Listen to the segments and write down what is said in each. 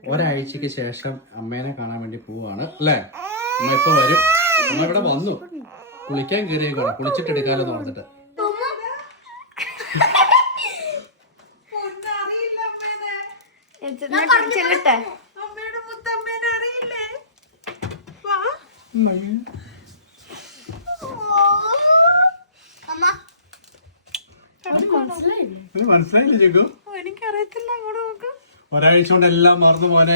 ഒരാഴ്ചക്ക് ശേഷം അമ്മേനെ കാണാൻ വേണ്ടി പോവാണ് അല്ലേ? അമ്മ ഇപ്പൊ വരും. അമ്മ ഇവിടെ വന്നു കുളിക്കാൻ കയറിയേക്കാണ്. കുളിച്ചിട്ടെടുക്കാലോ എന്ന് പറഞ്ഞിട്ട്. മനസ്സിലായില്ലേ ചേക്കു? എനിക്കറിയത്തില്ല. അങ്ങോട്ട് നോക്കും. ഒരാഴ്ച കൊണ്ട് എല്ലാം മറന്നു പോനെ.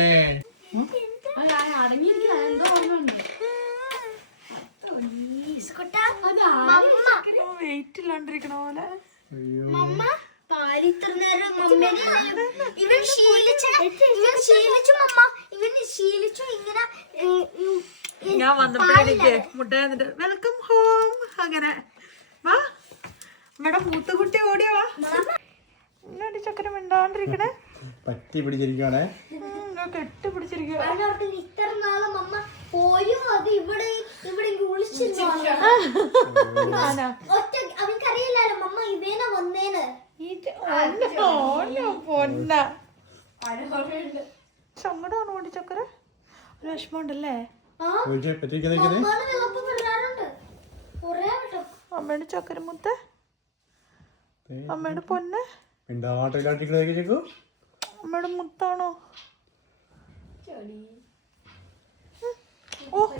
വെയിറ്റ് ഇല്ലാണ്ടിരിക്കണ പോലെ. ഞാൻ വന്നപ്പോഴേക്ക് മുട്ട വെൽക്കം ഹോം അങ്ങനെ വാ. നമ്മുടെ മൂത്തുകുട്ടി ഓടിയ വാ. എന്നോട് ചക്കര മിണ്ടാണ്ടിരിക്കണേ. പറ്റി പിടിച്ചിരിക്കണേ. കെട്ടി പിടിച്ചിരിക്കുക. സങ്കടമാണ് ഓടി ചക്കര. ഒരു വിഷമമുണ്ടല്ലേ? അമ്മയുടെ ചക്കര മുത്ത, അമ്മയുടെ പൊന്ന്, അമ്മയുടെ മുത്താണോ? ഓ